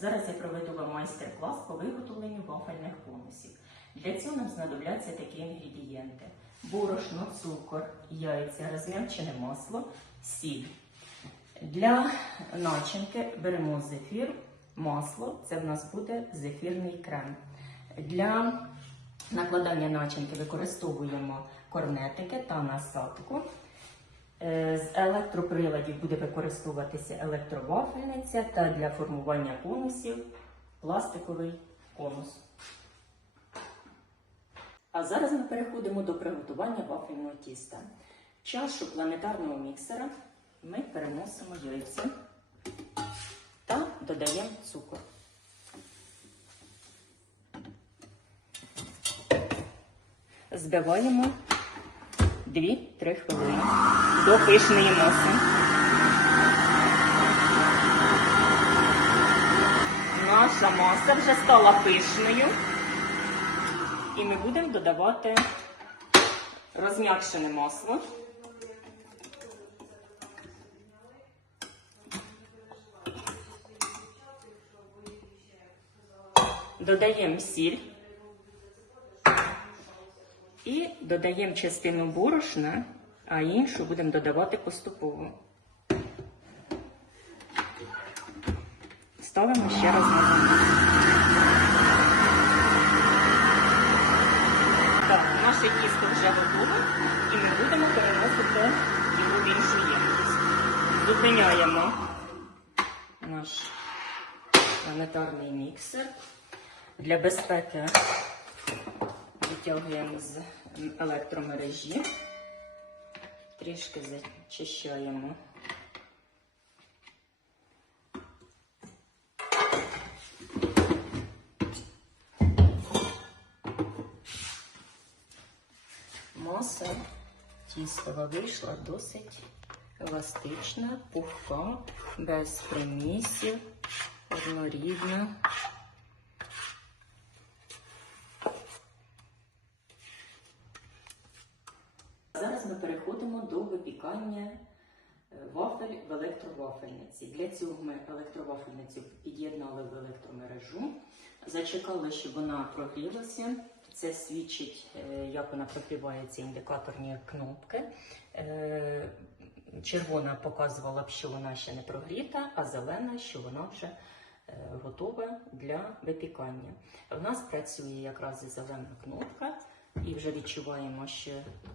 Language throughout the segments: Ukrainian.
Зараз я проведу вам майстер-клас по виготовленню вафельних конусів. Для цього нам знадобляться такі інгредієнти: борошно, цукор, яйця, розм'якчене масло, сіль. Для начинки беремо зефір, масло, це в нас буде зефірний крем. Для накладання начинки використовуємо корнетики та насадку. Е, З електроприладів буде використовуватися електровафельниця та для формування конусів пластиковий конус. А зараз ми переходимо до приготування вафельного тіста. В чашу планетарного міксера ми переносимо яйця та додаємо цукор. Збиваємо 2-3 хвилини до пишної маси. Наша маса вже стала пишною. І ми будемо додавати розм'якшене масло. Додаємо сіль. І додаємо частину борошна, а іншу будемо додавати поступово. Ставимо ще раз на. Так, наше тісто вже готове, і ми будемо переносити його в іншу ємність. Зупиняємо наш планетарний міксер. Для безпеки витягуємо з електромережі, трішки зачищаємо. Маса тістова вийшла досить еластична, пухка, без примісів, однорідна. Зараз ми переходимо до випікання е, вафель в електровафельниці. Для цього ми електровафельницю під'єднали в електромережу, зачекали, щоб вона прогрілася. Це свідчить, е, як вона прогрівається індикаторні кнопки. Е, Червона показувала б, що вона ще не прогріта, а зелена, що вона вже готова для випікання. У нас працює якраз і зелена кнопка, і вже відчуваємо, що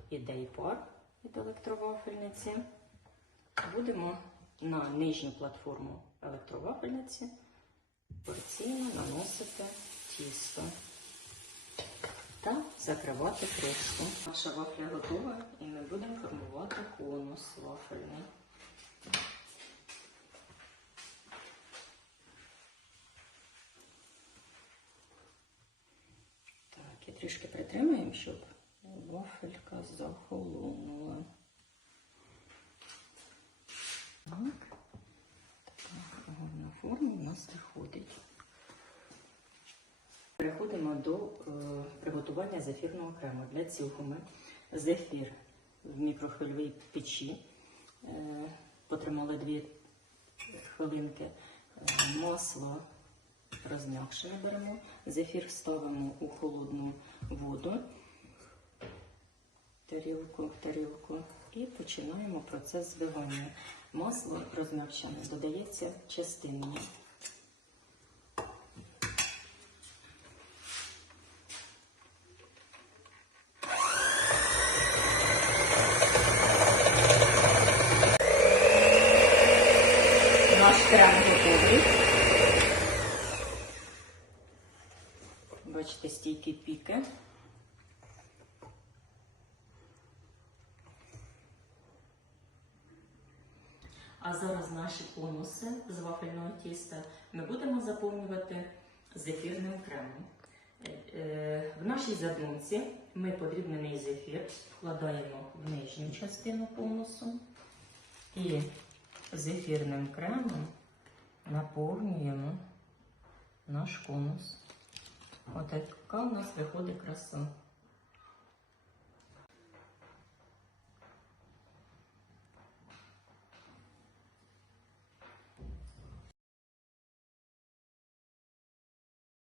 іде і пар від електровафельниці. Будемо на нижню платформу електровафельниці порційно наносити тісто та закривати кришку. Наша вафля готова і ми будемо формувати конус вафельний. Так, і трішки притримуємо, щоб вафелька захолонула. Так, така гарна форма у нас виходить. Переходимо до е, приготування зефірного крему. Для цього ми зефір в мікрохвильовій печі е, потримали 2 хвилинки. Е, масло розм'якшене беремо. Зефір ставимо у холодну воду, тарілку тарілку і починаємо процес збивання. Масло розм'якшене додається частинами. Наш крем Бачите, стійкі піки. А зараз наші конуси з вафельного тіста ми будемо заповнювати зефірним кремом. Е, е, В нашій задумці ми подрібнений зефір вкладаємо в нижню частину конусу і зефірним кремом наповнюємо наш конус. Отака у нас виходить краса.